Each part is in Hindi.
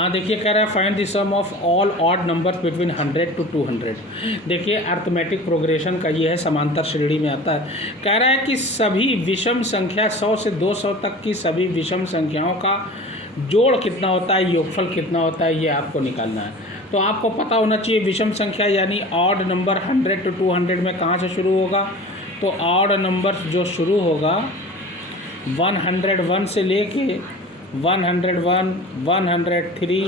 हाँ देखिए कह रहा है find the sum of all odd numbers between 100 to 200। देखिए अर्थमेटिक प्रोग्रेशन का ये है, समांतर श्रेणी में आता है। कह रहा है कि सभी विषम संख्या 100 से 200 तक की सभी विषम संख्याओं का जोड़ कितना होता है, योगफल कितना होता है, ये आपको निकालना है। तो आपको पता होना चाहिए विषम संख्या यानी ऑड नंबर 100 to 200 में कहाँ से शुरू होगा। तो ऑड नंबर जो शुरू होगा 101 से लेके 101, 103,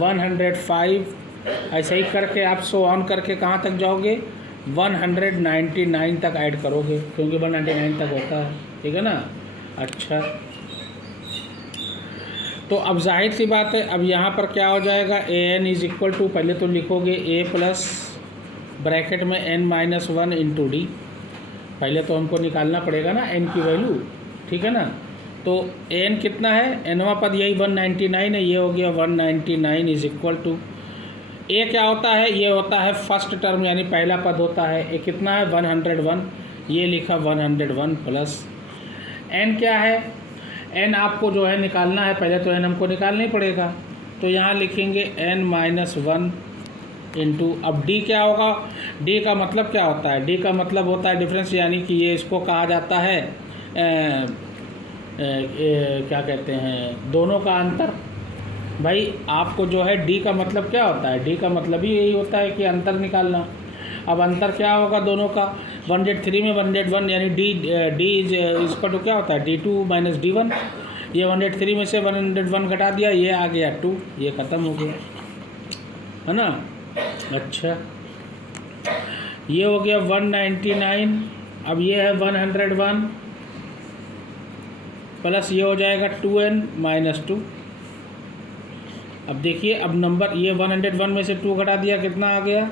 105 ऐसे ही करके आप सो ऑन करके कहाँ तक जाओगे 199 तक ऐड करोगे, क्योंकि 199 तक होता है, ठीक है ना। अच्छा तो अब जाहिर सी बात है, अब यहाँ पर क्या हो जाएगा, A N is equal to, पहले तो लिखोगे ए प्लस ब्रैकेट में n-1 इंटू डी। पहले तो हमको निकालना पड़ेगा ना n की वैल्यू, ठीक है ना। तो n कितना है, nवां पद यही 199 है, ये हो गया 199 इज इक्वल टू ए क्या होता है, ये होता है फर्स्ट टर्म यानी पहला पद होता है। ए कितना है 101, ये लिखा 101 प्लस n क्या है, n आपको जो है निकालना है, पहले तो n हमको निकालना ही पड़ेगा। तो यहाँ लिखेंगे n-1 इंटू, अब d क्या होगा, d का मतलब क्या होता है, d का मतलब होता है डिफरेंस, यानी कि ये इसको कहा जाता है क्या कहते हैं, दोनों का अंतर। भाई आपको जो है d का मतलब क्या होता है, d का मतलब ही यही होता है कि अंतर निकालना। अब अंतर क्या होगा दोनों का, 103 में 101 यानी d इज इसका तो क्या होता है d2 माइनस d1। ये 103 में से 101 घटा दिया, ये आ गया 2, ये ख़त्म हो गया, है ना। अच्छा ये हो गया 199, अब ये है 101 प्लस ये हो जाएगा 2n माइनस 2। अब देखिए अब नंबर ये 101 में से 2 घटा दिया, कितना आ गया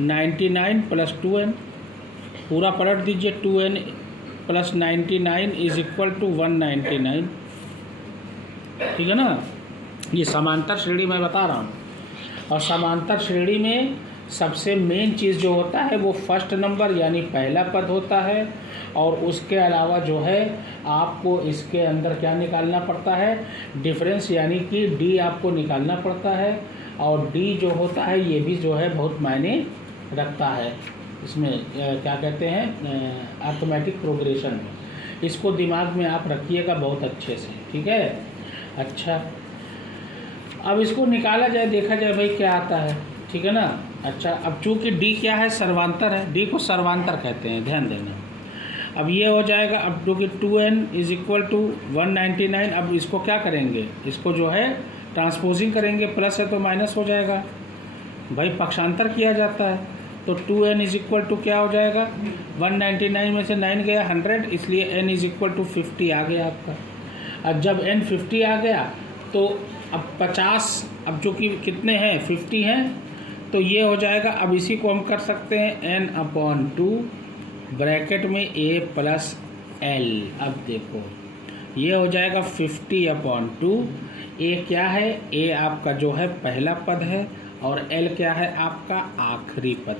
99 प्लस 2n, पूरा पलट दीजिए, 2n plus 99 is equal to 199, ठीक है ना। ये समांतर श्रेणी मैं बता रहा हूँ, और समांतर श्रेणी में सबसे मेन चीज़ जो होता है वो फर्स्ट नंबर यानी पहला पद होता है, और उसके अलावा जो है आपको इसके अंदर क्या निकालना पड़ता है, डिफरेंस यानी कि डी आपको निकालना पड़ता है। और डी जो होता है ये भी जो है बहुत मायने रखता है इसमें, क्या कहते हैं अर्थमेटिक प्रोग्रेशन में। इसको दिमाग में आप रखिएगा बहुत अच्छे से, ठीक है। अच्छा अब इसको निकाला जाए, देखा जाए भाई क्या आता है, ठीक है ना। अच्छा अब चूँकि डी क्या है, सर्वांतर है, डी को सर्वांतर कहते हैं, ध्यान देना। अब ये हो जाएगा, अब जो कि 2n इज इक्वल टू 199, अब इसको क्या करेंगे, इसको जो है ट्रांसपोजिंग करेंगे, प्लस है तो माइनस हो जाएगा, भाई पक्षांतर किया जाता है। तो 2n इज इक्वल टू क्या हो जाएगा, 199 में से 9 गया 100, इसलिए n इज इक्वल टू 50 आ गया आपका। अब जब n 50 आ गया तो अब 50, अब जो कि कितने हैं 50 हैं, तो ये हो जाएगा। अब इसी को हम कर सकते हैं n/2 ब्रैकेट में a प्लस l। अब देखो ये हो जाएगा 50/2, a क्या है, a आपका जो है पहला पद है, और l क्या है आपका आखिरी पद,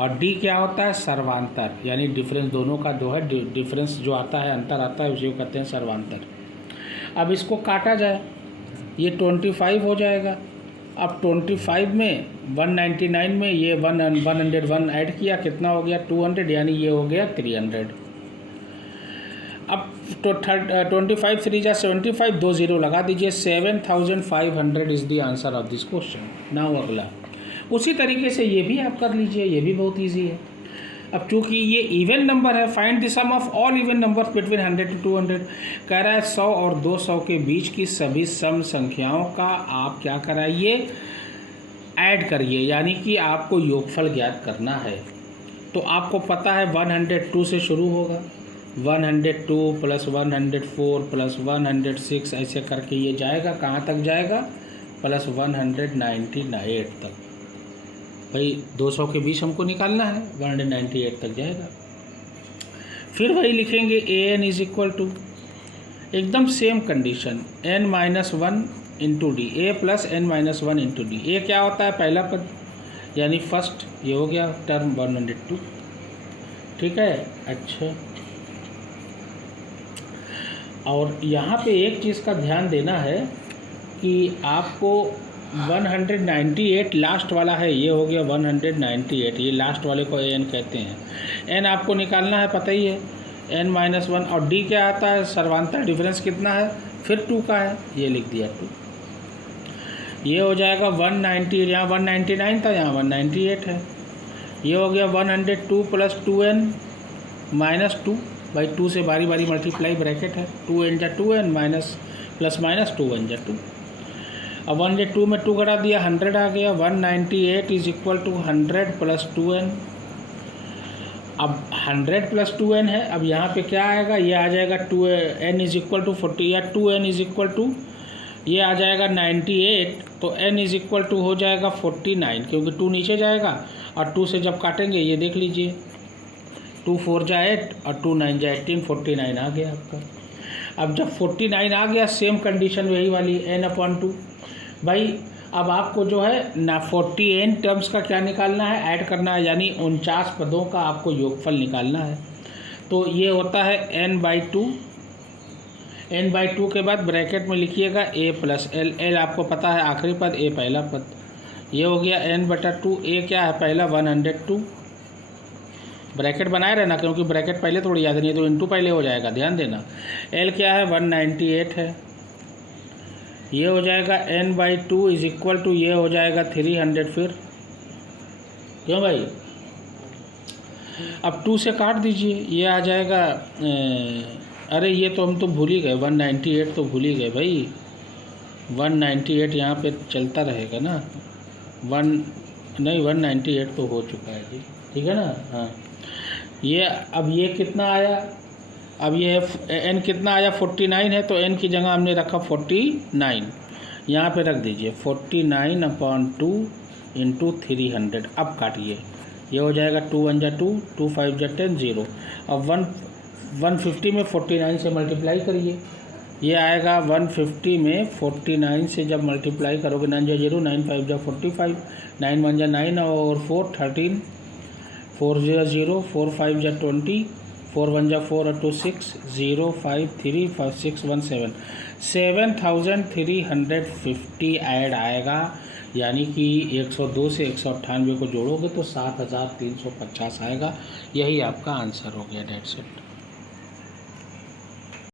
और d क्या होता है सर्वांतर यानी डिफरेंस, दोनों का जो है डिफरेंस जो आता है, अंतर आता है, उसी को कहते हैं सर्वांतर। अब इसको काटा जाए, ये 25 हो जाएगा। अब 25 में 199 में ये 101 ऐड किया, कितना हो गया 200, यानी ये हो गया 300। अब तो 25 3 जा 75, 2 0 लगा दीजिए, 7500 is the answer of this question. Now अगला उसी तरीके से ये भी आप कर लीजिए, ये भी बहुत ईजी है। अब चूँकि ये इवन नंबर है, find the sum of all even numbers between 100 to 200। कह रहा है 100 और 200 के बीच की सभी सम संख्याओं का आप क्या कराइए, ऐड करिए, यानी कि आपको योगफल ज्ञात करना है। तो आपको पता है 102 से शुरू होगा, 102 प्लस 104 प्लस 106 ऐसे करके ये जाएगा, कहाँ तक जाएगा प्लस 198 तक। भाई 200 के बीच हमको निकालना है, 198 तक जाएगा। फिर वही लिखेंगे an इज इक्वल टू, एकदम same condition, n-1 into D, A plus n-1 into D. A क्या होता है पहला पद यानी फर्स्ट, ये हो गया टर्म 102, ठीक है। अच्छा और यहाँ पे एक चीज़ का ध्यान देना है कि आपको 198 लास्ट वाला है, ये हो गया 198, ये लास्ट वाले को एन कहते हैं। एन आपको निकालना है, पता ही है, n-1। और डी क्या आता है, सर्वांतर डिफरेंस कितना है, फिर 2 का है, ये लिख दिया 2। ये हो जाएगा 190, यहाँ 199 था, यहाँ 198 है। ये हो गया 102 प्लस 2n माइनस 2, बाई 2 से बारी बारी मल्टीप्लाई, ब्रैकेट है, 2n जा 2n minus plus minus 2n जा 2। अब 102 में 2 घटा दिया, 100 आ गया। 198 is equal to 100 plus 2n। अब 100 प्लस 2n है, अब यहाँ पे क्या आएगा, ये आ जाएगा 2n इज इक्वल टू 40, या 2n इज इक्वल टू ये आ जाएगा 98, तो n इज इक्वल टू हो जाएगा 49, क्योंकि 2 नीचे जाएगा और 2 से जब काटेंगे, ये देख लीजिए, 2 4 जा 8 और 2 9 जा 18, 49 आ गया आपका। अब जब 49 आ गया, सेम कंडीशन वही वाली, n/2 भाई। अब आपको जो है ना 40n टर्म्स का क्या निकालना है, ऐड करना है, यानी 49 पदों का आपको योगफल निकालना है। तो ये होता है n/2। n/2 के बाद ब्रैकेट में लिखिएगा a प्लस l। l आपको पता है आखिरी पद, a पहला पद। ये हो गया n/2। a क्या है, पहला 102, ब्रैकेट बनाए रहना, क्योंकि ब्रैकेट पहले थोड़ी याद नहीं है, तो इंटू पहले हो जाएगा, ध्यान देना। l क्या है, 198 है। ये हो जाएगा n/2 इज इक्वल टू, ये हो जाएगा 300 फिर, क्यों भाई। अब 2 से काट दीजिए, ये आ जाएगा, अरे ये तो हम तो भूल ही गए, 198 तो भूल ही गए भाई। 198 यहाँ पे चलता रहेगा ना, 198 तो हो चुका है जी, ठीक है ना। हाँ, ये अब ये कितना आया, अब ये n कितना आया, 49 है, तो n की जगह हमने रखा 49, यहाँ पे रख दीजिए 49/2 इंटू 300। अब काटिए, ये हो जाएगा 2 1 जा 2, 2 5 जा 10, 0। अब 150 में 49 से मल्टीप्लाई करिए, ये आएगा 150 में 49 से जब मल्टीप्लाई करोगे, 9 जा 0, 9 5 जा 45, 9 1 जा 9 और 4 13, 4 0 0, 4 5 जा 20, 4 1 जा 4 और 2 6, 0 5 3 5 6 1 7, 7350 ऐड आएगा। यानी कि 102 से 198 को जोड़ोगे तो 7350 आएगा। यही आपका आंसर हो गया, डेट्स इट।